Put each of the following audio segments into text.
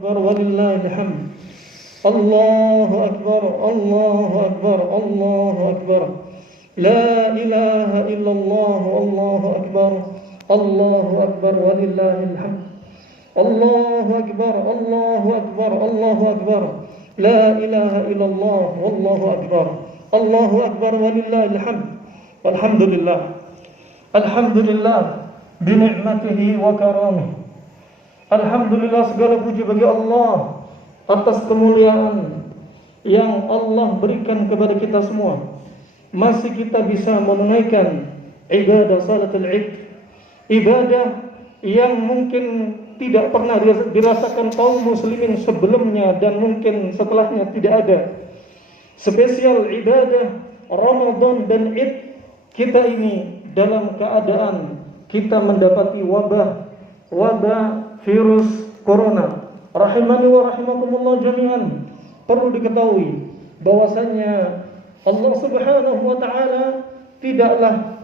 أكبر ولله الحمد. الله أكبر الله أكبر الله أكبر. لا إله إلا الله الله أكبر الله أكبر ولله الحمد. الله أكبر الله أكبر الله أكبر. لا إله إلا الله والله أكبر. الله أكبر ولله الحمد. والحمد لله. الحمد لله بنعمته وكرامه. Alhamdulillah, segala puji bagi Allah atas kemuliaan yang Allah berikan kepada kita semua. Masih kita bisa menunaikan ibadah salatul Id, ibadah yang mungkin tidak pernah dirasakan kaum muslimin sebelumnya dan mungkin setelahnya tidak ada. Spesial ibadah Ramadan dan Id kita ini dalam keadaan kita mendapati wabah virus corona. Rahimani wa rahimakumullah jami'an. Perlu diketahui bahwasanya Allah Subhanahu wa taala tidaklah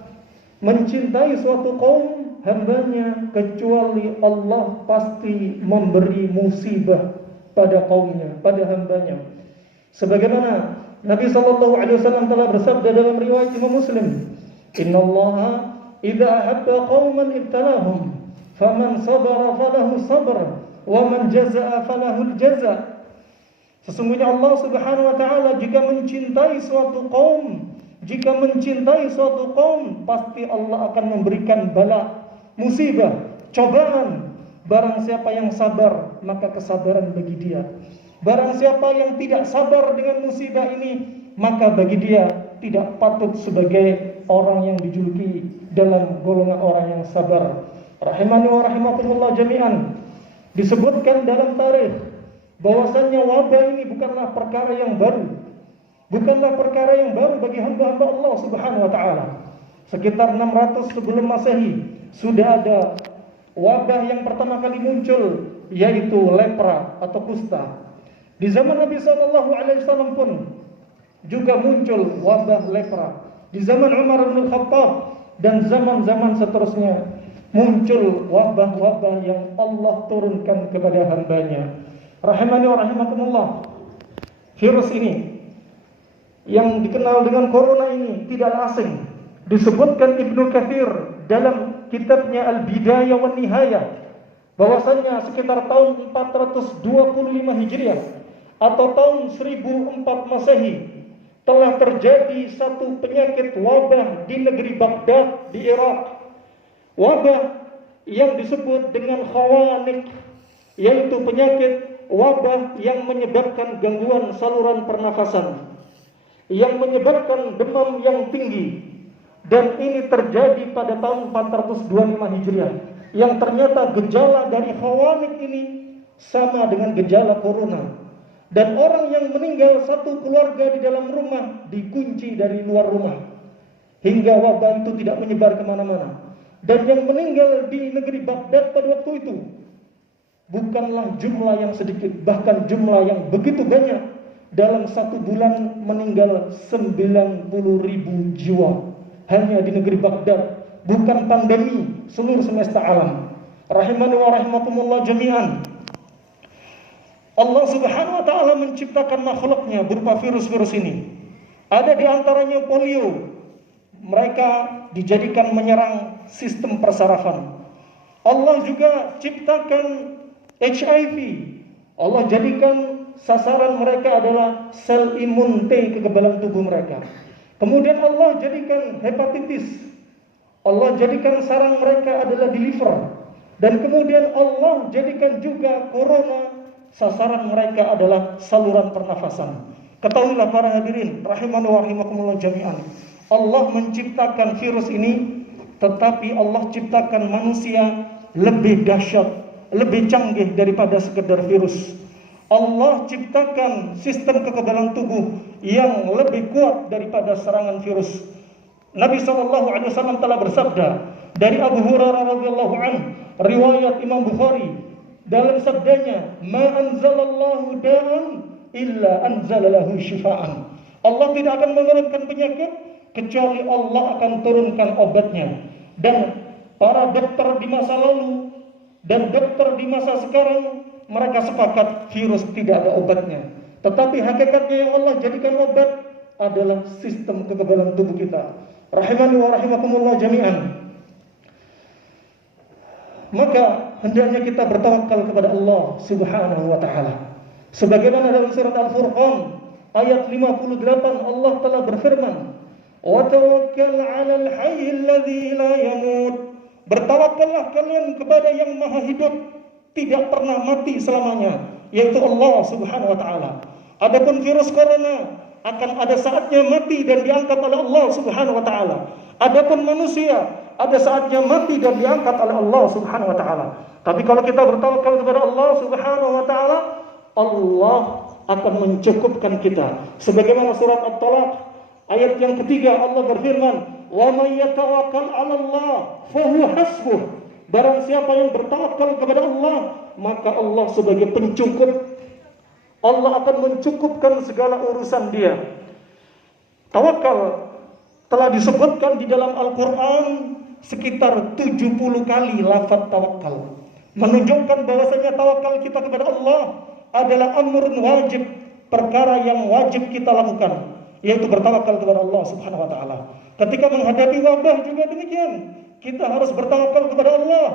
mencintai suatu kaum hambanya kecuali Allah pasti memberi musibah pada kaumnya, pada hambanya. Sebagaimana Nabi sallallahu alaihi wasallam telah bersabda dalam riwayat Imam Muslim, "Innallaha idza ahabba qauman ibtalahum faman sabara falahu sabr wa man jazaa falahu al-jazaa." Sesungguhnya Allah Subhanahu wa taala jika mencintai suatu kaum, pasti Allah akan memberikan bala, musibah, cobaan. Barang siapa yang sabar, maka kesabaran bagi dia. Barang siapa yang tidak sabar dengan musibah ini, maka bagi dia tidak patut sebagai orang yang dijuluki dalam golongan orang yang sabar. Rahimani wa rahimakumullah jami'an. Disebutkan dalam tarikh bahwasannya wabah ini bukanlah perkara yang baru. Bukanlah perkara yang baru bagi hamba-hamba Allah Subhanahu wa taala. Sekitar 600 sebelum Masehi sudah ada wabah yang pertama kali muncul, yaitu lepra atau kusta. Di zaman Nabi sallallahu alaihi wasallam pun juga muncul wabah lepra. Di zaman Umar bin Khattab dan zaman-zaman seterusnya muncul wabah-wabah yang Allah turunkan kepada hambanya. Rahimani wa rahimakumullah. Virus ini yang dikenal dengan corona ini tidak asing. Disebutkan Ibnu Katsir dalam kitabnya Al-Bidayah wan Nihayah bahwasanya sekitar tahun 425 Hijriah atau tahun 1004 Masehi telah terjadi satu penyakit wabah di negeri Baghdad di Irak. Wabah yang disebut dengan khawanik, yaitu penyakit wabah yang menyebabkan gangguan saluran pernafasan, yang menyebabkan demam yang tinggi. Dan ini terjadi pada tahun 425 Hijriah, yang ternyata gejala dari khawanik ini sama dengan gejala corona. Dan orang yang meninggal satu keluarga di dalam rumah dikunci dari luar rumah hingga wabah itu tidak menyebar kemana-mana. Dan yang meninggal di negeri Baghdad pada waktu itu bukanlah jumlah yang sedikit, bahkan jumlah yang begitu banyak. Dalam satu bulan meninggal 90.000 jiwa hanya di negeri Baghdad. Bukan pandemi seluruh semesta alam. Rahimani wa rahimakumullah jami'an. Allah Subhanahu wa taala menciptakan makhluknya berupa virus-virus ini. Ada di antaranya polio. Mereka dijadikan menyerang sistem persarafan. Allah juga ciptakan HIV. Allah jadikan sasaran mereka adalah sel imun T, kekebalan tubuh mereka. Kemudian Allah jadikan hepatitis. Allah jadikan sarang mereka adalah di liver. Dan kemudian Allah jadikan juga corona, sasaran mereka adalah saluran pernafasan. Ketahuilah para hadirin rahimani wa rahimakumullah jami'an, Allah menciptakan virus ini, tetapi Allah ciptakan manusia lebih dahsyat, lebih canggih daripada sekedar virus. Allah ciptakan sistem kekebalan tubuh yang lebih kuat daripada serangan virus. Nabi SAW telah bersabda dari Abu Hurairah radhiyallahu anhu, riwayat Imam Bukhari, dalam sabdanya, "Ma anzalallahu da'an illa anzalalahu syifaan." Allah tidak akan menurunkan penyakit kecuali Allah akan turunkan obatnya. Dan para dokter di masa lalu dan dokter di masa sekarang mereka sepakat virus tidak ada obatnya. Tetapi hakikatnya yang Allah jadikan obat adalah sistem kekebalan tubuh kita. Rahimani wa rahimakumullah jami'an. Maka hendaknya kita bertawakal kepada Allah Subhanahu wa taala. Sebagaimana dalam surat Al-Furqan ayat 58 Allah telah berfirman, "Wa tawakkal 'alal hayyil ladzi la yamut." Bertawakkallah kalian kepada yang Maha Hidup, tidak pernah mati selamanya, yaitu Allah Subhanahu wa taala. Adapun virus corona akan ada saatnya mati dan diangkat oleh Allah Subhanahu wa taala. Adapun manusia ada saatnya mati dan diangkat oleh Allah Subhanahu wa taala. Tapi kalau kita bertawakal kepada Allah Subhanahu wa taala, Allah akan mencukupkan kita. Sebagaimana surat At-Talaq ayat yang ketiga Allah berfirman, "Wa may yatawakkal 'ala Allah fa huwa hasbuh." Barang siapa yang bertawakal kepada Allah, maka Allah sebagai pencukup. Allah akan mencukupkan segala urusan dia. Tawakal telah disebutkan di dalam Al-Quran sekitar 70 kali lafaz tawakal, menunjukkan bahwasanya tawakal kita kepada Allah adalah amrun wajib, perkara yang wajib kita lakukan, yaitu bertawakal kepada Allah Subhanahu wa taala. Ketika menghadapi wabah juga demikian, kita harus bertawakal kepada Allah.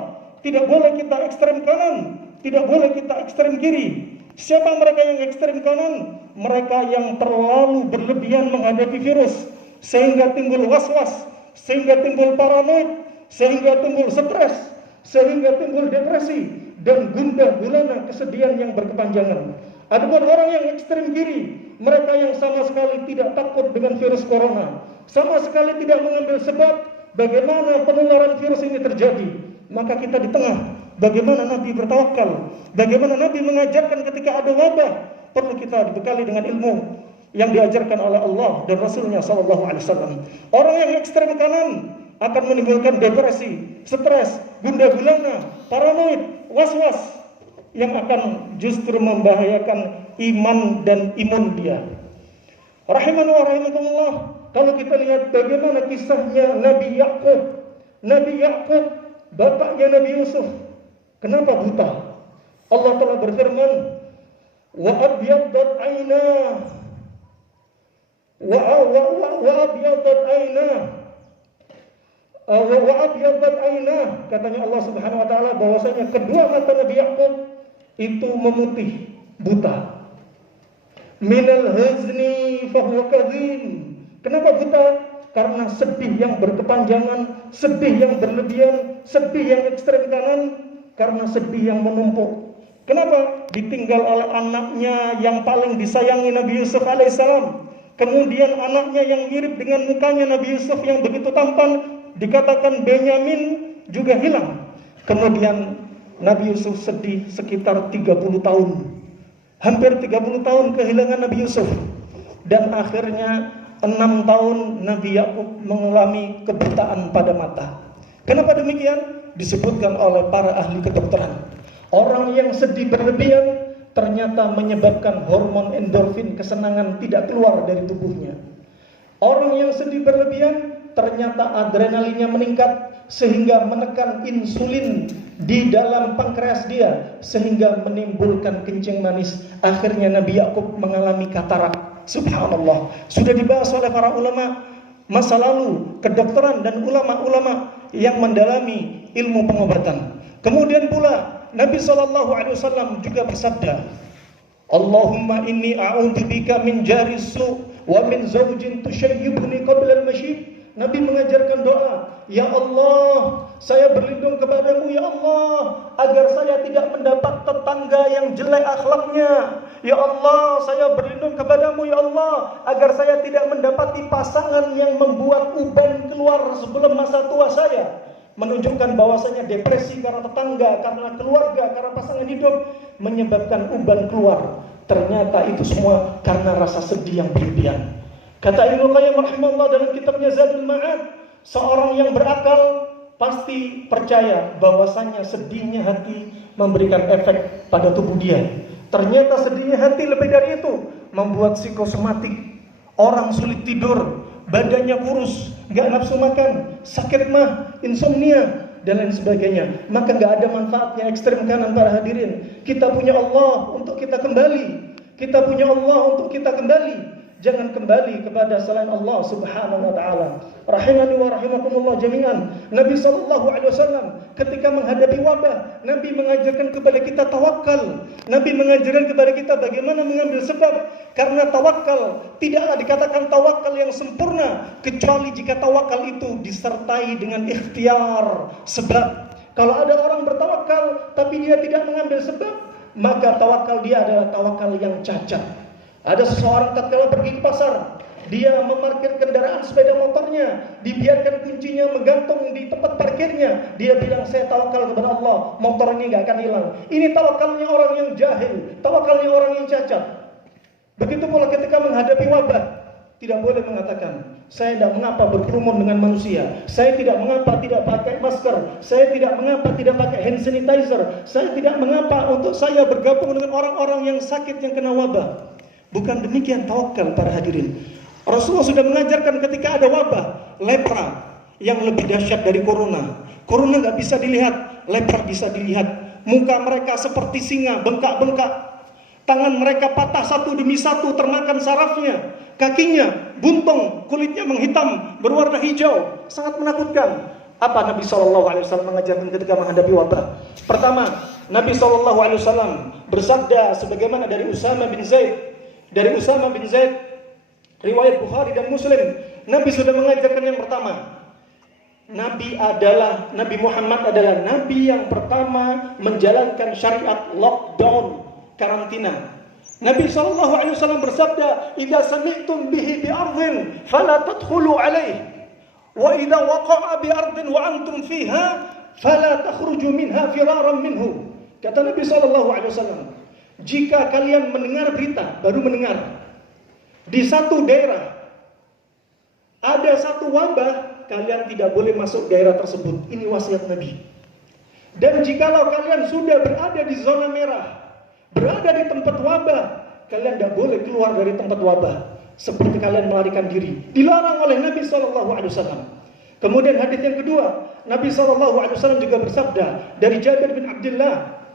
Tidak boleh kita ekstrem kanan, tidak boleh kita ekstrem kiri. Siapa mereka yang ekstrem kanan? Mereka yang terlalu berlebihan menghadapi virus, sehingga timbul was-was, sehingga timbul paranoid, sehingga timbul stres, sehingga timbul depresi dan gundah gulana kesedihan yang berkepanjangan. Adapun orang yang ekstrem kiri, mereka yang sama sekali tidak takut dengan virus corona, sama sekali tidak mengambil sebab bagaimana penularan virus ini terjadi. Maka kita di tengah, bagaimana Nabi bertawakal, bagaimana Nabi mengajarkan ketika ada wabah, perlu kita dibekali dengan ilmu yang diajarkan oleh Allah dan Rasulnya SAW. Orang yang ekstrem kanan akan menimbulkan depresi, stres, gundah gulana, paranoid, was-was, yang akan justru membahayakan iman dan imun dia. Rahimani wa rahimakumullah. Kalau kita lihat bagaimana kisahnya Nabi Yakub. Nabi Yakub, bapaknya Nabi Yusuf, kenapa buta? Allah telah berfirman, wa abyaddat aynah wa abyaddat aynah, katanya Allah Subhanahu wa taala bahwasanya kedua mata Nabi Yakub itu memutih, buta. Minal huzni fahuwa kadhim. Kenapa buta? Karena sedih yang berkepanjangan, sedih yang berlebihan, sedih yang ekstrem kanan, karena sedih yang menumpuk. Kenapa? Ditinggal oleh anaknya yang paling disayangi Nabi Yusuf alaihissalam. Kemudian anaknya yang mirip dengan mukanya Nabi Yusuf yang begitu tampan, dikatakan Benyamin, juga hilang. Kemudian Nabi Yusuf sedih sekitar 30 tahun. Hampir 30 tahun kehilangan Nabi Yusuf. Dan akhirnya 6 tahun Nabi Yakub mengalami kebutaan pada mata. Kenapa demikian? Disebutkan oleh para ahli kedokteran. Orang yang sedih berlebihan ternyata menyebabkan hormon endorfin kesenangan tidak keluar dari tubuhnya. Orang yang sedih berlebihan ternyata adrenalinnya meningkat sehingga menekan insulin di dalam pankreas dia sehingga menimbulkan kencing manis. Akhirnya Nabi Yakub mengalami katarak. Subhanallah, sudah dibahas oleh para ulama masa lalu, kedokteran dan ulama-ulama yang mendalami ilmu pengobatan. Kemudian pula Nabi SAW juga bersabda, Allahumma inni a'udzubika min jari su' wa min zawjin tushayyibuni qabla al-masyib. Nabi mengajarkan doa, ya Allah, saya berlindung kepadamu ya Allah, agar saya tidak mendapat tetangga yang jelek akhlaknya. Ya Allah, saya berlindung kepadamu ya Allah, agar saya tidak mendapati pasangan yang membuat uban keluar sebelum masa tua saya. Menunjukkan bahwasanya depresi karena tetangga, karena keluarga, karena pasangan hidup menyebabkan uban keluar. Ternyata itu semua karena rasa sedih yang berlebihan. Kata Ibnu Qayyim rahimahullah dalam kitabnya Zadul Ma'ad, seorang yang berakal pasti percaya bahwasanya sedihnya hati memberikan efek pada tubuh dia. Ternyata sedihnya hati lebih dari itu, membuat psikosomatik. Orang sulit tidur, badannya kurus, gak nafsu makan, sakit mah, insomnia, dan lain sebagainya. Maka nggak ada manfaatnya ekstrem kanan para hadirin. Kita punya Allah untuk kita kembali. Kita punya Allah untuk kita kembali. Jangan kembali kepada selain Allah Subhanahu wa taala. Rahimani wa rahimakumullah jami'an. Nabi sallallahu alaihi wasallam ketika menghadapi wabah, Nabi mengajarkan kepada kita tawakal. Nabi mengajarkan kepada kita bagaimana mengambil sebab. Karena tawakal tidaklah dikatakan tawakal yang sempurna kecuali jika tawakal itu disertai dengan ikhtiar sebab. Kalau ada orang bertawakal tapi dia tidak mengambil sebab, maka tawakal dia adalah tawakal yang cacat. Ada seseorang tatkala pergi ke pasar, dia memarkir kendaraan sepeda motornya, dibiarkan kuncinya menggantung di tempat parkirnya. Dia bilang, saya tawakal kepada Allah, motor ini gak akan hilang. Ini tawakalnya orang yang jahil, tawakalnya orang yang cacat. Begitu pula ketika menghadapi wabah, tidak boleh mengatakan, saya tidak mengapa berkerumun dengan manusia, saya tidak mengapa tidak pakai masker, saya tidak mengapa tidak pakai hand sanitizer, saya tidak mengapa untuk saya bergabung dengan orang-orang yang sakit yang kena wabah. Bukan demikian tawakal para hadirin. Rasulullah sudah mengajarkan ketika ada wabah lepra yang lebih dahsyat dari corona. Corona nggak bisa dilihat, lepra bisa dilihat. Muka mereka seperti singa, bengkak-bengkak. Tangan mereka patah satu demi satu, termakan sarafnya. Kakinya buntung, kulitnya menghitam, berwarna hijau, sangat menakutkan. Apa Nabi SAW mengajarkan ketika menghadapi wabah? Pertama, Nabi SAW bersabda sebagaimana dari Usama bin Zaid. Dari Usama bin Zaid, riwayat Bukhari dan Muslim, Nabi sudah mengajarkan yang pertama. Nabi Muhammad adalah Nabi yang pertama menjalankan syariat lockdown, karantina. Nabi SAW bersabda, "Idza sami'tum bihi bi ardhin fala tadkhulu alaih, wa idza waqa'a bi ardhin wa antum fiha fala takhruju minha firaran minhu." Kata Nabi SAW, jika kalian mendengar berita, baru mendengar, di satu daerah ada satu wabah, kalian tidak boleh masuk daerah tersebut. Ini wasiat Nabi. Dan jikalau kalian sudah berada di zona merah, berada di tempat wabah, kalian tidak boleh keluar dari tempat wabah, seperti kalian melarikan diri. Dilarang oleh Nabi SAW. Kemudian hadis yang kedua, Nabi SAW juga bersabda dari Jabir bin Abdullah,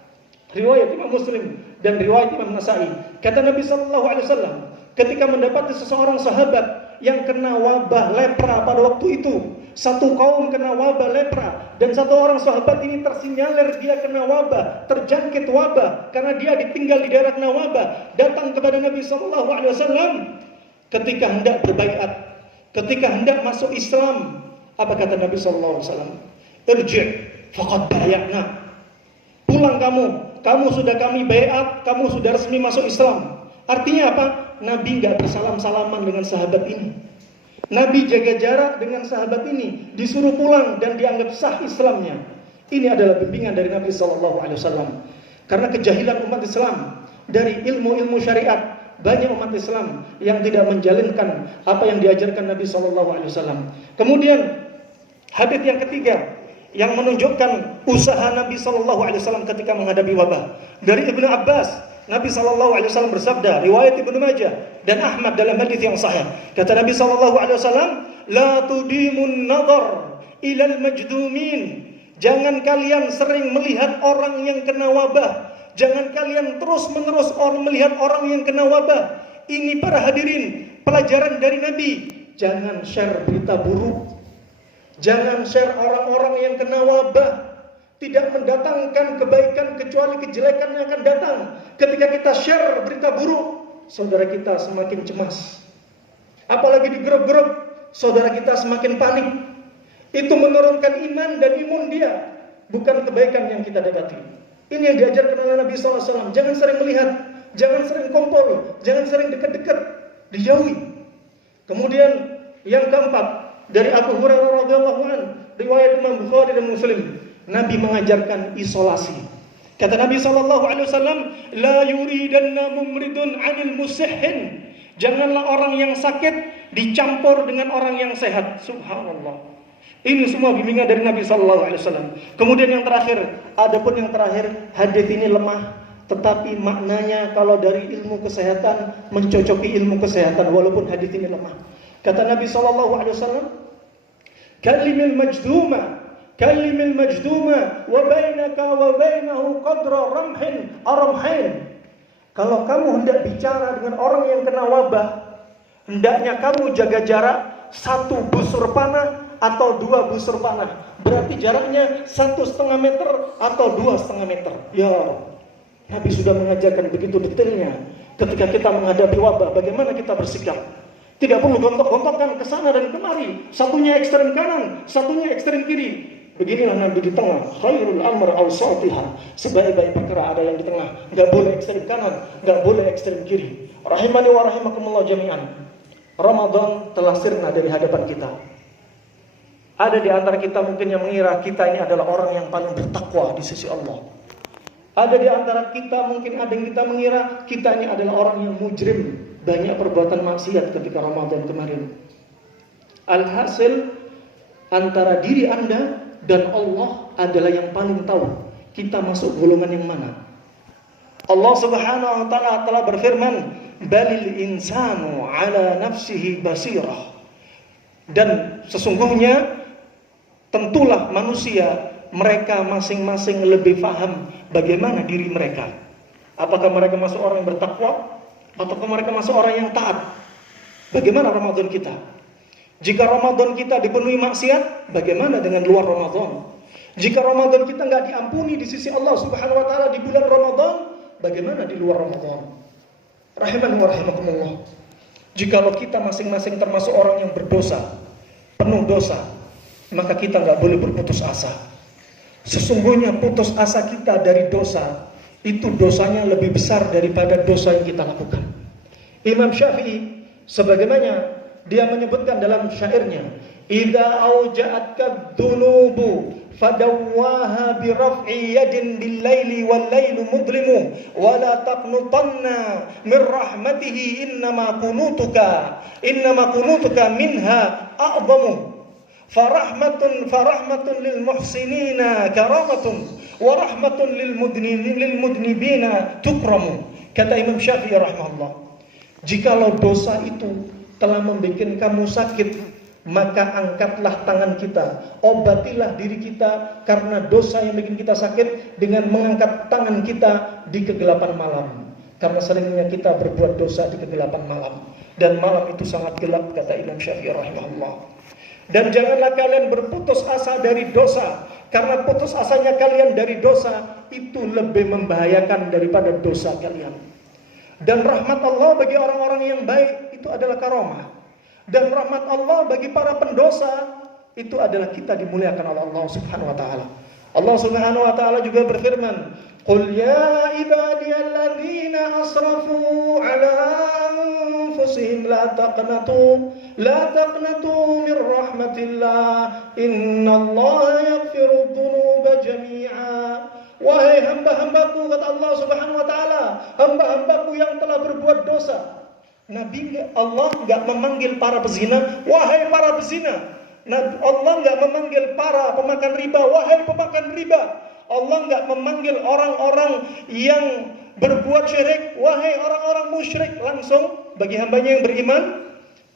riwayat Imam Muslim dan riwayat Imam Nasa'i. Kata Nabi SAW, ketika mendapati seseorang sahabat yang kena wabah lepra pada waktu itu, satu kaum kena wabah lepra, dan satu orang sahabat ini tersinyalir dia kena wabah, terjangkit wabah karena dia ditinggal di daerah kena wabah, datang kepada Nabi SAW ketika hendak berbaiat, ketika hendak masuk Islam. Apa kata Nabi SAW? Irji' faqad bay'na. Pulang kamu sudah kami baiat, kamu sudah resmi masuk Islam. Artinya apa? Nabi enggak bersalam-salaman dengan sahabat ini. Nabi jaga jarak dengan sahabat ini, disuruh pulang dan dianggap sah Islamnya. Ini adalah bimbingan dari Nabi SAW. Karena kejahilan umat Islam dari ilmu-ilmu syariat, banyak umat Islam yang tidak menjalankan apa yang diajarkan Nabi SAW. Kemudian hadis yang ketiga yang menunjukkan usaha Nabi SAW ketika menghadapi wabah. Dari Ibnu Abbas, Nabi SAW bersabda, riwayat Ibnu Majah dan Ahmad dalam hadis yang sahih. Kata Nabi SAW, la tudimun nazar ilal majdumin. Jangan kalian sering melihat orang yang kena wabah. Jangan kalian terus-menerus melihat orang yang kena wabah. Ini para hadirin, pelajaran dari Nabi. Jangan share berita buruk. Jangan share orang-orang yang kena wabah. Tidak mendatangkan kebaikan kecuali kejelekan yang akan datang. Ketika kita share berita buruk, saudara kita semakin cemas. Apalagi di grup-grup, saudara kita semakin panik. Itu menurunkan iman dan imun dia, bukan kebaikan yang kita dapati. Ini yang diajarkan oleh Nabi SAW. Jangan sering melihat, jangan sering kumpul, jangan sering dekat-dekat, dijauhi. Kemudian yang keempat, dari Abu Hurairah radhiyallahu anhu, riwayat Imam Bukhari dan Muslim, Nabi mengajarkan isolasi. Kata Nabi SAW, la yuridanna mumridun 'anil musihhin. Janganlah orang yang sakit dicampur dengan orang yang sehat. Subhanallah. Ini semua bimbingan dari Nabi SAW. Kemudian yang terakhir, adapun yang terakhir, hadis ini lemah, tetapi maknanya kalau dari ilmu kesehatan mencocoki ilmu kesehatan, walaupun hadis ini lemah. Kata Nabi SAW, kalimil majduma kalimil majduma wa bainaka wa bainahu qadra ramhain. Kalau kamu hendak bicara dengan orang yang kena wabah, hendaknya kamu jaga jarak 1 busur panah atau 2 busur panah. Berarti jaraknya 1,5 meter atau 2,5 meter. Ya, Nabi sudah mengajarkan begitu detailnya. Ketika kita menghadapi wabah, bagaimana kita bersikap. Tidak perlu gontok-gontokan ke sana dan kemari. Satunya ekstrem kanan, satunya ekstrem kiri. Beginilah Nabi di tengah. Khairul amr awsatiha. Sebaik-baik perkara ada yang di tengah. Enggak boleh ekstrem kanan, enggak boleh ekstrem kiri. Rahimani wa rahimakumullah jami'an. Ramadan telah sirna dari hadapan kita. Ada di antara kita mungkin yang mengira kita ini adalah orang yang paling bertakwa di sisi Allah. Ada di antara kita mungkin ada yang kita mengira kita ini adalah orang yang mujrim, banyak perbuatan maksiat ketika Ramadan kemarin. Alhasil antara diri Anda dan Allah adalah yang paling tahu kita masuk golongan yang mana. Allah Subhanahu wa taala telah berfirman, "Balil insanu ala nafsihi basirah." Dan sesungguhnya tentulah manusia mereka masing-masing lebih paham bagaimana diri mereka. Apakah mereka masuk orang yang bertakwa ataukah mereka masuk orang yang taat? Bagaimana Ramadan kita? Jika Ramadan kita dipenuhi maksiat, bagaimana dengan luar Ramadan? Jika Ramadan kita nggak diampuni di sisi Allah Subhanahu wa taala di bulan Ramadan, bagaimana di luar Ramadan? Rahimani wa rahimakumullah. Jikalau kita masing-masing termasuk orang yang berdosa, penuh dosa, maka kita nggak boleh berputus asa. Sesungguhnya putus asa kita dari dosa, itu dosanya lebih besar daripada dosa yang kita lakukan. Imam Syafi'i sebagaimana dia menyebutkan dalam syairnya, "Idza auja'atka dhunubu fadawwaha bi raf'i yadin bil laili wal lailu mudlimu wa la taqnutanna min rahmatihi innama kunutuka minha a'zamu farahmatun lil muhsinina karamatun wa rahmatun lil mudnibina tukramu." Kata Imam Syafi'i rahimahullah, jikalau dosa itu telah membuat kamu sakit, maka angkatlah tangan kita, obatilah diri kita karena dosa yang bikin kita sakit dengan mengangkat tangan kita di kegelapan malam. Karena seringnya kita berbuat dosa di kegelapan malam, dan malam itu sangat gelap, kata Imam Syafi'i rahimahullah. Dan janganlah kalian berputus asa dari dosa, karena putus asanya kalian dari dosa itu lebih membahayakan daripada dosa kalian. Dan rahmat Allah bagi orang-orang yang baik itu adalah karamah. Dan rahmat Allah bagi para pendosa itu adalah kita dimuliakan oleh Allah Subhanahu wa taala. Allah Subhanahu wa taala juga berfirman, "Qul ya ibadiyalladzina asrafu ala anfusihim la taqnatu min rahmatillah innallaha yaghfiru dzunuba jami'a." Wahai hamba-hambaku, kata Allah Subhanahu wa taala, hamba-hambaku yang telah berbuat dosa. Allah enggak memanggil para pezina, wahai para pezina. Allah enggak memanggil para pemakan riba, wahai pemakan riba. Allah enggak memanggil orang-orang yang berbuat syirik, wahai orang-orang musyrik, langsung bagi hambanya yang beriman.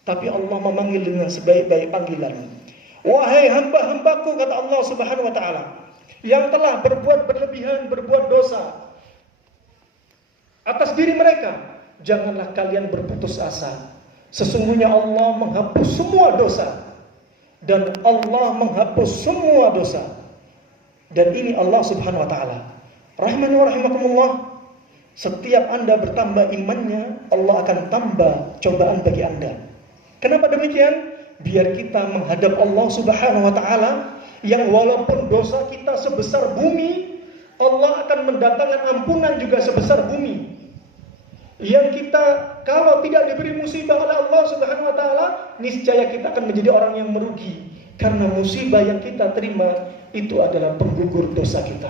Tapi Allah memanggil dengan sebaik-baik panggilan. Wahai hamba-hambaku, kata Allah Subhanahu wa taala, yang telah berbuat berlebihan, berbuat dosa atas diri mereka, janganlah kalian berputus asa. Sesungguhnya Allah menghapus semua dosa, dan Allah menghapus semua dosa. Dan ini Allah Subhanahu wa taala. Rahmani wa rahimakumullah. Setiap Anda bertambah imannya, Allah akan tambah cobaan bagi Anda. Kenapa demikian? Biar kita menghadap Allah Subhanahu wa taala yang walaupun dosa kita sebesar bumi, Allah akan mendatangkan ampunan juga sebesar bumi. Yang kita kalau tidak diberi musibah oleh Allah Subhanahu wa taala, niscaya kita akan menjadi orang yang merugi, karena musibah yang kita terima itu adalah penggugur dosa kita.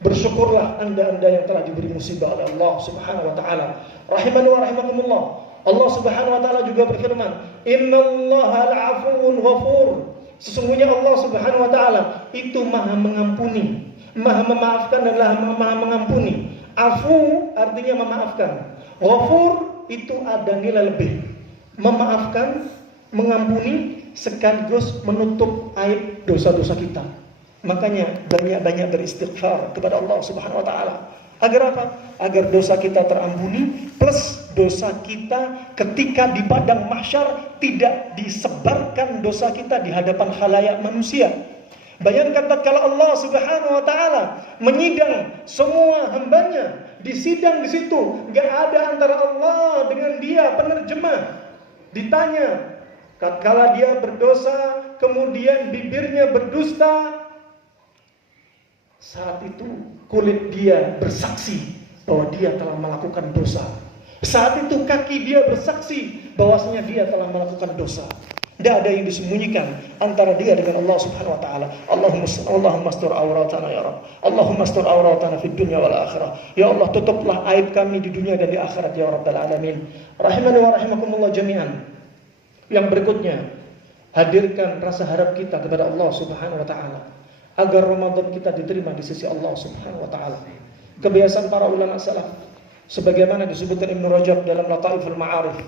Bersyukurlah Anda-anda yang telah diberi musibah oleh Allah Subhanahu wa taala. Rahimani wa rahimakumullah. Allah Subhanahu wa taala juga berfirman, "Innallaha al-'afuwun ghafur." Sesungguhnya Allah Subhanahu wa taala itu Maha mengampuni, Maha memaafkan dan Maha mengampuni. Afu artinya memaafkan. Ghafur itu ada nilai lebih. Memaafkan, mengampuni sekaligus menutup aib dosa-dosa kita. Makanya banyak-banyak beristighfar kepada Allah Subhanahu wa taala. Agar apa? Agar dosa kita terampuni, plus dosa kita ketika di padang mahsyar tidak disebarkan dosa kita di hadapan khalayak manusia. Bayangkan tatkala Allah Subhanahu wa taala menyidang semua hambanya, disidang di situ, enggak ada antara Allah dengan dia penerjemah. Ditanya, tatkala dia berdosa, kemudian bibirnya berdusta, saat itu kulit dia bersaksi bahwa dia telah melakukan dosa. Saat itu kaki dia bersaksi bahwasanya dia telah melakukan dosa. Tidak ada yang disembunyikan antara dia dengan Allah Subhanahu wa taala. Allahumma astur auratana ya Rabb. Allahumma astur auratana fid dunya wal akhirah. Ya Allah, tutuplah aib kami di dunia dan di akhirat ya Rabbal alamin. Rahimani wa rahimakumullah jami'an. Yang berikutnya, hadirkan rasa harap kita kepada Allah Subhanahu wa taala agar Ramadan kita diterima di sisi Allah Subhanahu wa taala. Kebiasaan para ulama salaf sebagaimana disebutkan Ibnu Rajab dalam Lataiful Ma'arif.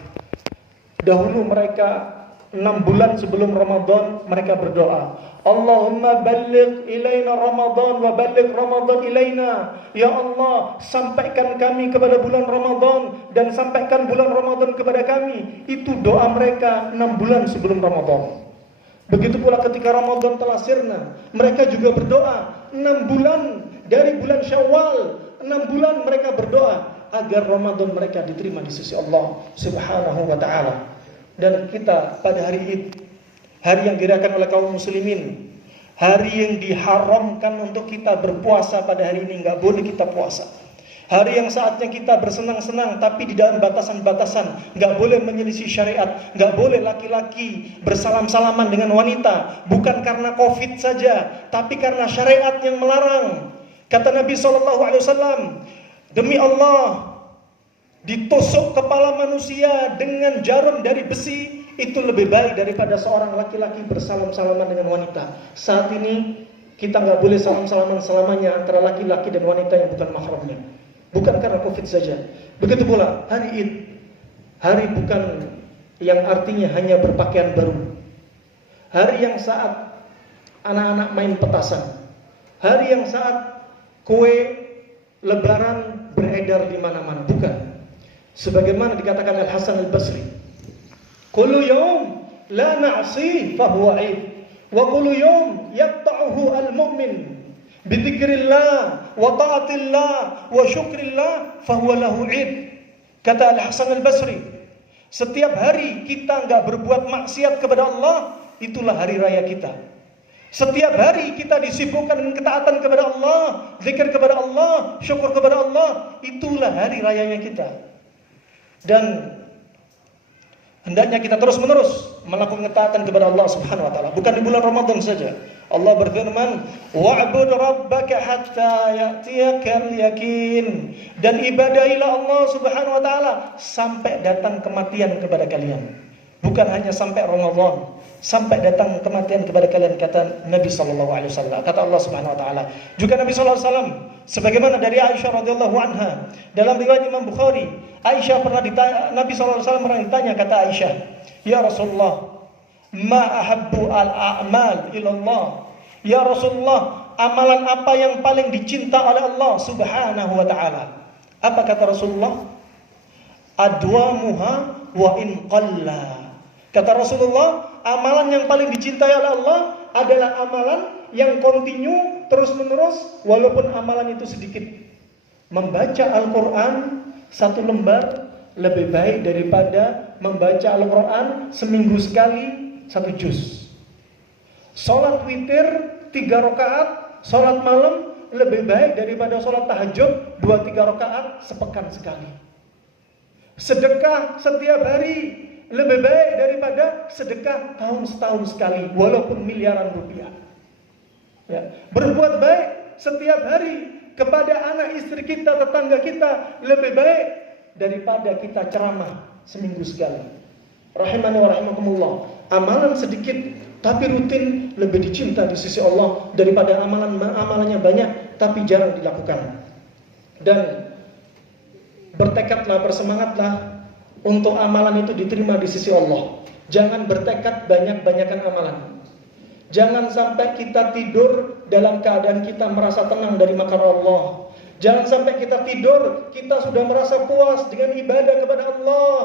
Dahulu mereka 6 bulan sebelum Ramadan mereka berdoa, Allahumma balligh ilaina Ramadan wa balligh Ramadan ilaina. Ya Allah, sampaikan kami kepada bulan Ramadan dan sampaikan bulan Ramadan kepada kami. Itu doa mereka 6 bulan sebelum Ramadan. Begitu pula ketika Ramadan telah sirna, mereka juga berdoa 6 bulan dari bulan Syawal, 6 bulan mereka berdoa agar Ramadan mereka diterima di sisi Allah Subhanahu wa taala. Dan kita pada hari Id, hari yang dirayakan oleh kaum muslimin, hari yang diharamkan untuk kita berpuasa pada hari ini, enggak boleh kita puasa. Hari yang saatnya kita bersenang-senang tapi di dalam batasan-batasan, enggak boleh menyelisih syariat, enggak boleh laki-laki bersalam-salaman dengan wanita, bukan karena Covid saja, tapi karena syariat yang melarang. Kata Nabi SAW, demi Allah, ditusuk kepala manusia dengan jarum dari besi itu lebih baik daripada seorang laki-laki bersalam-salaman dengan wanita. Saat ini kita nggak boleh salam-salaman selamanya antara laki-laki dan wanita yang bukan mahramnya. Bukan karena Covid saja. Begitu pula hari Id, hari bukan yang artinya hanya berpakaian baru. Hari yang saat anak-anak main petasan. Hari yang saat kue lebaran beredar di mana-mana. Bukan. Sebagaimana dikatakan Al-Hasan Al-Basri, kullu yawm la na'si fahuwa 'id wa kullu yawm yaqta'uhu al-mu'min bi dzikrillah wa ta'atillah wa syukrillah fahuwa lahu 'id. Kata Al-Hasan Al-Basri, setiap hari kita enggak berbuat maksiat kepada Allah, itulah hari raya kita. Setiap hari kita disibukkan dengan ketaatan kepada Allah, zikir kepada Allah, syukur kepada Allah, itulah hari rayanya kita. Dan hendaknya kita terus-menerus melakukan ketaatan kepada Allah Subhanahu wa taala, bukan di bulan Ramadan saja. Allah berfirman, "Wa'bud rabbaka hatta ya'tiyakal yakin." Dan ibadahilah Allah Subhanahu wa taala sampai datang kematian kepada kalian. Bukan hanya sampai Ramadan, sampai datang kematian kepada kalian, kata Nabi sallallahu alaihi wasallam. Kata Allah Subhanahu wa taala. Juga Nabi sallallahu alaihi wasallam sebagaimana dari Aisyah radhiyallahu anha dalam riwayat Imam Bukhari, Aisyah pernah ditanya, Nabi sallallahu alaihi wasallam pernah ditanya, kata Aisyah, "Ya Rasulullah, ma ahabbu al-a'mal ila Allah?" Ya Rasulullah, amalan apa yang paling dicinta oleh Allah Subhanahu wa taala? Apa kata Rasulullah? Adwamuha wa in qalla. Kata Rasulullah, amalan yang paling dicintai oleh Allah adalah amalan yang kontinu, terus-menerus, walaupun amalan itu sedikit. Membaca Al-Quran 1 lembar lebih baik daripada membaca Al-Quran seminggu sekali 1 juz. Sholat witir 3 rakaat, sholat malam lebih baik daripada sholat tahajud 2-3 rakaat sepekan sekali. Sedekah setiap hari lebih baik daripada sedekah setahun sekali, walaupun miliaran rupiah. Ya. Berbuat baik setiap hari kepada anak istri kita, tetangga kita, lebih baik daripada kita ceramah seminggu sekali. Rahimani wa rahimakumullah. Amalan sedikit tapi rutin lebih dicinta di sisi Allah daripada amalannya banyak tapi jarang dilakukan. Dan bertekadlah, bersemangatlah untuk amalan itu diterima di sisi Allah. Jangan bertekad banyak-banyakan amalan. Jangan sampai kita tidur dalam keadaan kita merasa tenang dari makar Allah. Jangan sampai kita tidur, kita sudah merasa puas dengan ibadah kepada Allah.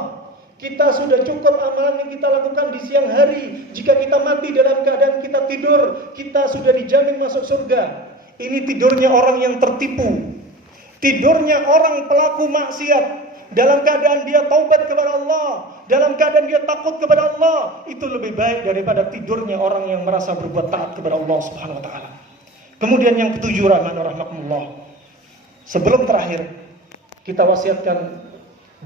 Kita sudah cukup amalan yang kita lakukan di siang hari. Jika kita mati dalam keadaan kita tidur, kita sudah dijamin masuk surga. Ini tidurnya orang yang tertipu. Tidurnya orang pelaku maksiat. Dalam keadaan dia taubat kepada Allah, dalam keadaan dia takut kepada Allah, itu lebih baik daripada tidurnya orang yang merasa berbuat taat kepada Allah Subhanahu wa taala. Kemudian yang ketujuh, rahmatullah. Sebelum terakhir, kita wasiatkan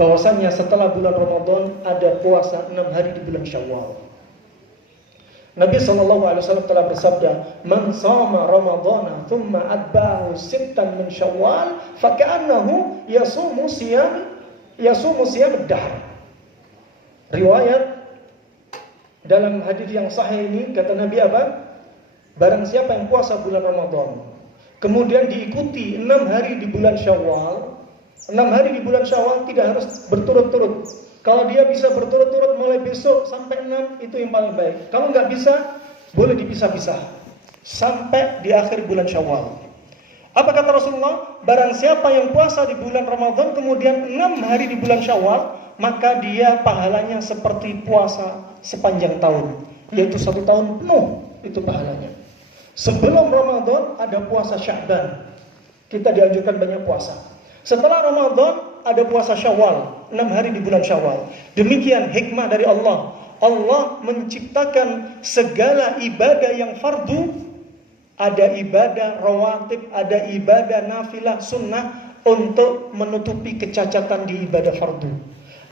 bahwasanya setelah bulan Ramadan ada puasa 6 hari di bulan Syawal. Nabi SAW telah bersabda, "Man shama Ramadhana thumma atba'ahu sittan min Syawal, faka'annahu yasumu siyam ad-dahr." Riwayat dalam hadis yang sahih ini kata Nabi apa? Barang siapa yang puasa bulan Ramadan, kemudian diikuti 6 hari di bulan Syawal. 6 hari di bulan Syawal tidak harus berturut-turut. Kalau dia bisa berturut-turut mulai besok sampai 6, itu yang paling baik. Kalau nggak bisa, boleh dipisah-pisah sampai di akhir bulan Syawal. Apa kata Rasulullah? Barang siapa yang puasa di bulan Ramadan kemudian 6 hari di bulan Syawal, maka dia pahalanya seperti puasa sepanjang tahun, yaitu 1 tahun penuh itu pahalanya. Sebelum Ramadan ada puasa Sya'ban. Kita dianjurkan banyak puasa. Setelah Ramadan ada puasa Syawal, 6 hari di bulan Syawal. Demikian hikmah dari Allah. Allah menciptakan segala ibadah yang fardu, ada ibadah rawatib, ada ibadah nafilah sunnah untuk menutupi kecacatan di ibadah fardu.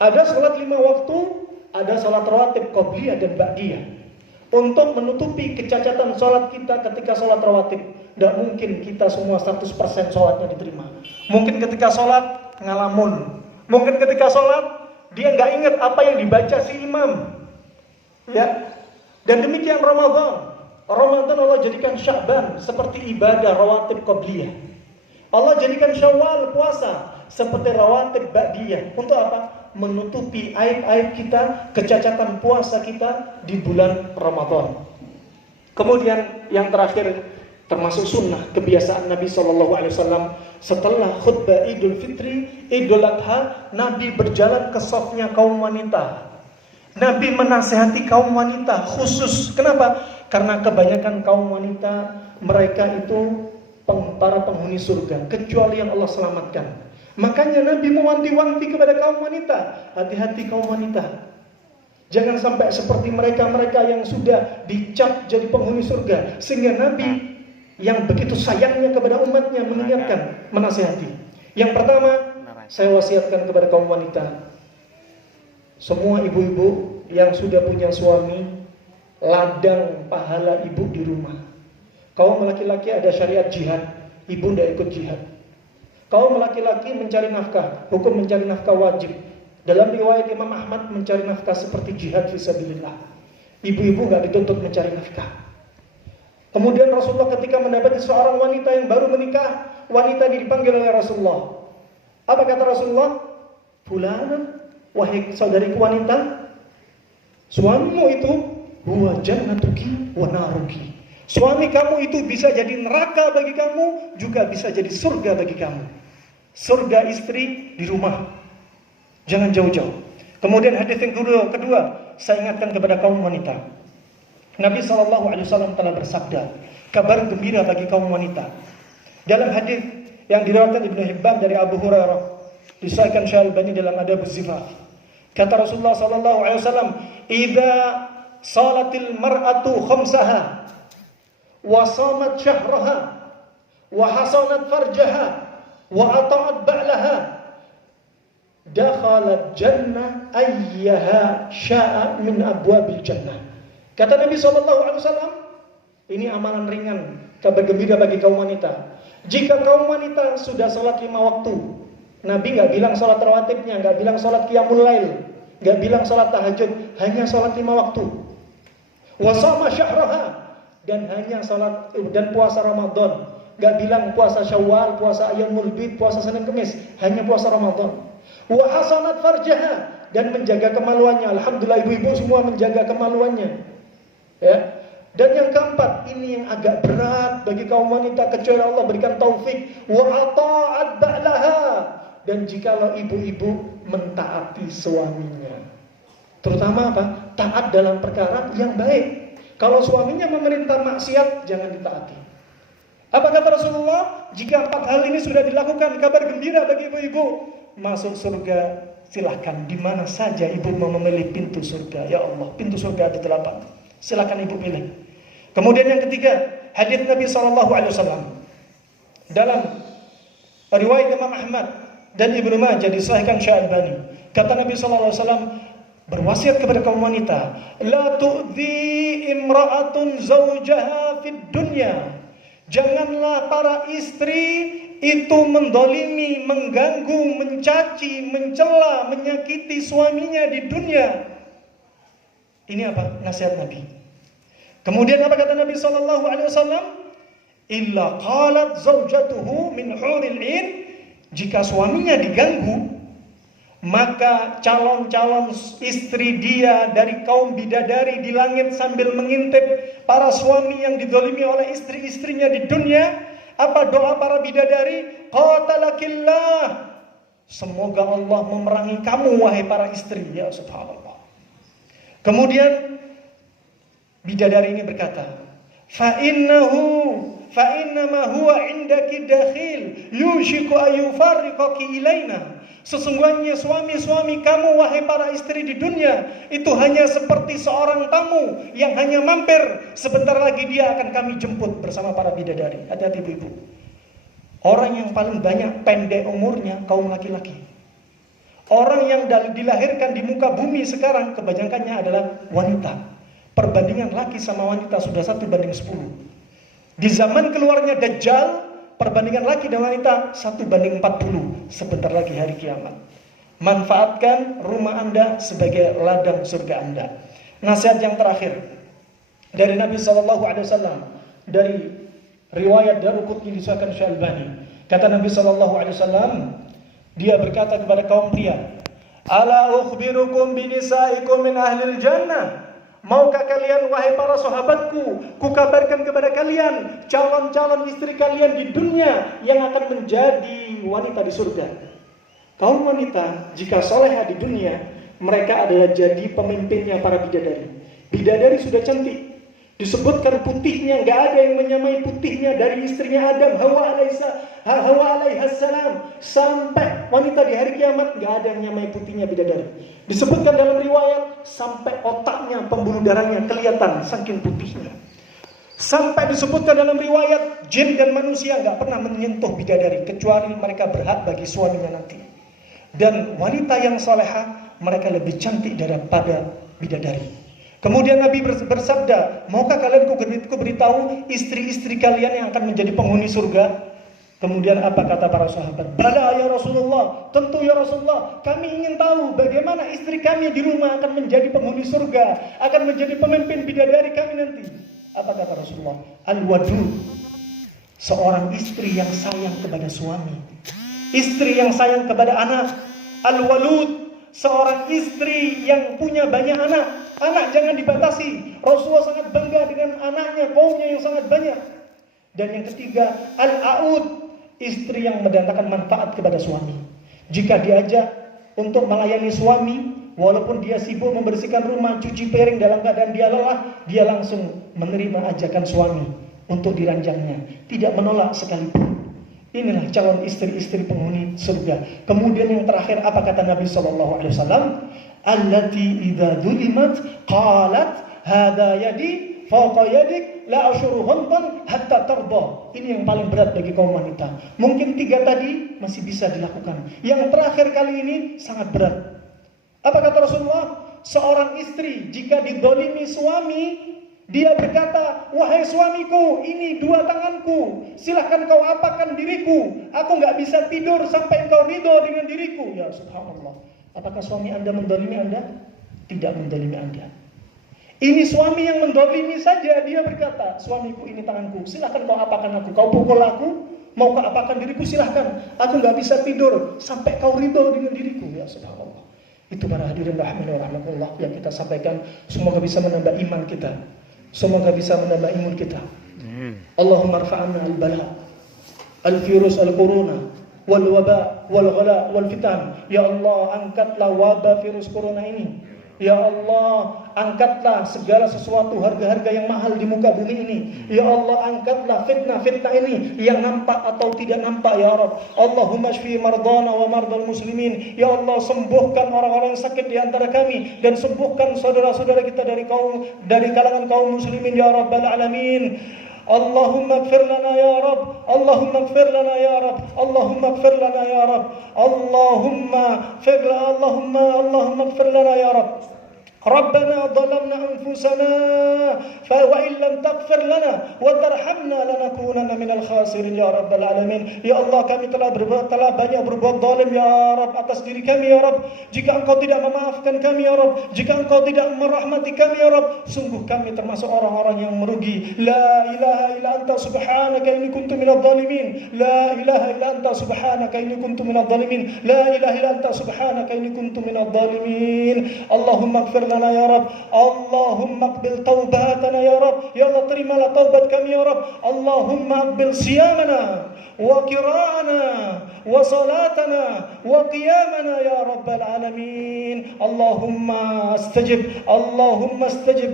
Ada salat 5 waktu, ada salat rawatib qabliyah dan ba'diyah. Untuk menutupi kecacatan salat kita ketika salat rawatib. Tidak mungkin kita semua 100% salatnya diterima. Mungkin ketika salat ngalamun. Mungkin ketika salat dia nggak ingat apa yang dibaca si imam. Ya. Dan demikian Ramadan. Ramadan Allah jadikan Sya'ban seperti ibadah rawatib qabliyah. Allah jadikan Syawal puasa seperti rawatib ba'diyah. Untuk apa? Menutupi aib-aib kita, kecacatan puasa kita di bulan Ramadan. Kemudian yang terakhir, termasuk sunnah kebiasaan Nabi SAW, setelah khutbah Idul Fitri, Idul Adha, Nabi berjalan ke safnya kaum wanita. Nabi menasihati kaum wanita khusus. Kenapa? Karena kebanyakan kaum wanita mereka itu para penghuni surga, kecuali yang Allah selamatkan. Makanya Nabi mewanti-wanti kepada kaum wanita, hati-hati kaum wanita. Jangan sampai seperti mereka-mereka yang sudah dicap jadi penghuni surga. Sehingga Nabi yang begitu sayangnya kepada umatnya mengingatkan, menasihati. Yang pertama, saya wasiatkan kepada kaum wanita, semua ibu-ibu yang sudah punya suami, ladang pahala ibu di rumah. Kaum laki-laki ada syariat jihad, ibu tidak ikut jihad. Kaum laki-laki mencari nafkah, hukum mencari nafkah wajib. Dalam riwayat Imam Ahmad mencari nafkah seperti jihad fisabilillah. Ibu-ibu enggak dituntut mencari nafkah. Kemudian Rasulullah ketika mendapati seorang wanita yang baru menikah, wanita ini dipanggil oleh Rasulullah. Apa kata Rasulullah? Fulanah, wahai saudariku wanita, suamimu itu huwa jannatuki wa naruki. Suami kamu itu bisa jadi neraka bagi kamu, juga bisa jadi surga bagi kamu. Surga istri di rumah, jangan jauh-jauh. Kemudian hadis yang kedua, saya ingatkan kepada kaum wanita. Nabi SAW telah bersabda, kabar gembira bagi kaum wanita. Dalam hadis yang diriwayatkan Ibnu Hibban dari Abu Hurairah, disahihkan Syekh Albani dalam Adabuz Zifaf. Kata Rasulullah SAW, "Idza salatil mar'atu khamsaha wa shamat syahraha wa hasanat farjaha wa ata'at ba'laha dakhalat jannah ayyaha sya'a min abwabil jannah." Kata Nabi SAW, ini amalan ringan, kabar gembira bagi kaum wanita. Jika kaum wanita sudah sholat 5 waktu, Nabi nggak bilang sholat rawatibnya, nggak bilang sholat qiyamul lail, nggak bilang sholat tahajud, hanya sholat 5 waktu. Wasama syahraha, dan hanya sholat dan puasa Ramadan. Gak bilang puasa Syawal, puasa Ayyamul Bid, puasa Senin Kemis, hanya puasa Ramadan. Wa hasanat farjaha, dan menjaga kemaluannya. Alhamdulillah ibu-ibu semua menjaga kemaluannya. Ya. Dan yang keempat, ini yang agak berat bagi kaum wanita kecuali Allah berikan taufik, wa ata'at ba'laha, dan jikalau ibu-ibu mentaati suaminya. Terutama apa? Taat dalam perkara yang baik. Kalau suaminya memerintah maksiat, jangan ditaati. Apa kata Rasulullah? Jika 4 hal ini sudah dilakukan, kabar gembira bagi ibu-ibu, masuk surga silahkan. Di mana saja ibu mau memilih pintu surga. Ya Allah, pintu surga ada 8. Silahkan ibu pilih. Kemudian yang ketiga, hadis Nabi SAW dalam riwayat Imam Ahmad dan Ibnu Majah disahihkan Syekh Albani. Kata Nabi SAW berwasiat kepada kaum wanita, la tu'dhi imra'atun zawjaha fid dunya. Janganlah para istri itu mendolimi, mengganggu, mencaci, mencela, menyakiti suaminya di dunia. Ini apa? Nasihat Nabi. Kemudian apa kata Nabi SAW? Illa qalat zawjatuhu min huril 'ain. Jika suaminya diganggu, maka calon-calon istri dia dari kaum bidadari di langit sambil mengintip para suami yang dizalimi oleh istri-istrinya di dunia. Apa doa para bidadari? Qatalakillah. Semoga Allah memerangi kamu wahai para istri. Ya subhanallah. Kemudian bidadari ini berkata, fa innama huwa indaki dakhil yushiku ayufarriqaki ilaina. Sesungguhnya suami-suami kamu wahai para istri di dunia itu hanya seperti seorang tamu yang hanya mampir, sebentar lagi dia akan kami jemput bersama para bidadari. Hati-hati ibu-ibu. Orang yang paling banyak pendek umurnya kaum laki-laki. Orang yang dilahirkan di muka bumi sekarang kebanyakannya adalah wanita. Perbandingan laki sama wanita sudah 1:10. Di zaman keluarnya Dajjal, perbandingan laki dan wanita 1:40. Sebentar lagi hari kiamat. Manfaatkan rumah Anda sebagai ladang surga Anda. Nasihat yang terakhir dari Nabi SAW, dari riwayat Daruqutni disahkan Syekh Albani. Kata Nabi SAW, dia berkata kepada kaum pria, ala ukhbirukum binisaikum min ahlil jannah. Maukah kalian wahai para sahabatku, kukabarkan kepada kalian calon-calon istri kalian di dunia yang akan menjadi wanita di surga. Kaum wanita jika soleha di dunia, mereka adalah jadi pemimpinnya para bidadari. Bidadari sudah cantik, disebutkan putihnya, gak ada yang menyamai putihnya dari istrinya Adam, Hawa alaihassalam, sampai wanita di hari kiamat gak ada yang menyamai putihnya bidadari. Disebutkan dalam riwayat sampai otaknya, pembuluh darahnya kelihatan saking putihnya. Sampai disebutkan dalam riwayat jin dan manusia gak pernah menyentuh bidadari kecuali mereka berhak bagi suaminya nanti. Dan wanita yang salehah mereka lebih cantik daripada bidadari. Kemudian Nabi bersabda, maukah kalian ku beritahu istri-istri kalian yang akan menjadi penghuni surga? Kemudian apa kata para sahabat? Bala ya Rasulullah, tentu ya Rasulullah, kami ingin tahu bagaimana istri kami di rumah akan menjadi penghuni surga, akan menjadi pemimpin bidadari kami nanti. Apa kata Rasulullah? Al-wadud, seorang istri yang sayang kepada suami, istri yang sayang kepada anak. Al-walud, seorang istri yang punya banyak anak. Anak jangan dibatasi. Rasulullah sangat bangga dengan anaknya, kaumnya yang sangat banyak. Dan yang ketiga, al-a'ud, istri yang mendatangkan manfaat kepada suami. Jika diajak untuk melayani suami, walaupun dia sibuk membersihkan rumah, cuci piring dalam keadaan dia lelah, dia langsung menerima ajakan suami untuk diranjangnya, tidak menolak sekalipun. Inilah calon istri-istri penghuni surga. Kemudian yang terakhir apa kata Nabi SAW? Allati idza dulimat qalat hada yadi fawqa yadik la asyuru ghamdan hatta tarda. Ini yang paling berat bagi kaum wanita. Mungkin 3 tadi masih bisa dilakukan. Yang terakhir kali ini sangat berat. Apa kata Rasulullah? Seorang istri jika didolimi suami, dia berkata, wahai suamiku, ini 2 tanganku, silahkan kau apakan diriku. Aku gak bisa tidur sampai engkau ridho dengan diriku. Ya subhanallah. Apakah suami Anda mendolimi Anda? Tidak mendolimi Anda. Ini suami yang mendolimi saja. Dia berkata, suamiku ini tanganku, silahkan kau apakan aku. Kau pukul aku, mau kau apakan diriku, silahkan. Aku gak bisa tidur sampai kau ridho dengan diriku. Ya subhanallah. Itu para hadirin rahimahullah yang kita sampaikan. Semoga bisa menambah iman kita. Semoga bisa menambah imun kita. Allahumma rfa'anna al-bala, al-virus, al-corona, wal-waba, wal-ghala, wal-fitan. Ya Allah, angkatlah wabah virus corona ini. Ya Allah, angkatlah segala sesuatu, harga-harga yang mahal di muka bumi ini. Ya Allah, angkatlah fitnah-fitnah ini yang nampak atau tidak nampak, ya Rabb. Allahumma shfi mardana wa mardal muslimin. Ya Allah, sembuhkan orang-orang yang sakit di antara kami, dan sembuhkan saudara-saudara kita dari kalangan kaum muslimin, ya Rabbal alamin. Allahumma ighfir lana ya Rabb, Allahumma ighfir lana ya Rabb, Allahumma ighfir lana ya Rabb, Allahumma ighfir lana ya Rabb. ربنا ظلمنا أنفسنا وإن لم تغفر لنا وترحمنا لنكونن من الخاسرين ya Rabbal Alamin. Ya Allah, kami telah banyak berbuat zalim ya Rabb atas diri kami ya Rabb. Jika Engkau tidak memaafkan kami ya Rabb, jika Engkau tidak merahmati kami ya Rabb, sungguh kami termasuk orang-orang yang merugi. La ilaha illa anta subhanaka inni kuntu minadh dhalimin. La ilaha illa anta subhanaka inni kuntu minadh dhalimin. La ilaha illa anta subhanaka inni kuntu minadh dhalimin. Allahumma ighfir lana ya Rabb, Allahumma aqbil taubatana ya Rabb. Ya Allah, terimalah taubat kami ya Rabb. Allahumma aqbil siyamana wa qira'ana wa salatana wa qiyamana ya Rabbal alamin. Allahumma astajib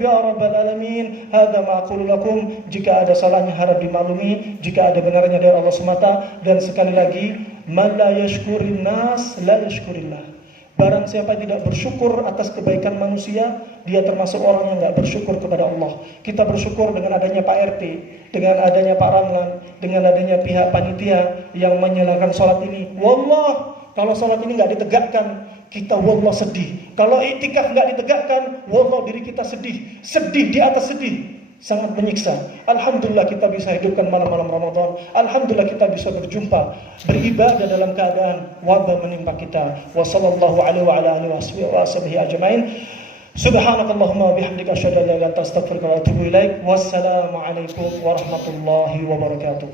ya Rabbal alamin. Hadza ma aqulu lakum. Jika ada salahnya harap dimaklumi, jika ada benarnya dari Allah semata. Dan sekali lagi, man la yashkurin nas la yashkurillah. Barang siapa tidak bersyukur atas kebaikan manusia, dia termasuk orang yang tidak bersyukur kepada Allah. Kita bersyukur dengan adanya Pak RT, dengan adanya Pak Ramlan, dengan adanya pihak panitia yang menyalakan sholat ini. Wallah, kalau sholat ini nggak ditegakkan, kita wallah sedih. Kalau iktikaf nggak ditegakkan, wallah diri kita sedih. Sedih di atas sedih. Sangat menyiksa. Alhamdulillah kita bisa hidupkan malam-malam Ramadan. Alhamdulillah kita bisa berjumpa, beribadah dalam keadaan wabah menimpa kita. Wa sallallahu alaihi wa ala alihi wa sahbihi ajmain. Subhanakallahumma wa bihamdika asyhadu an la ilaha illa anta astaghfiruka wa atubu ilaik. Wassalamu alaikum warahmatullahi wabarakatuh.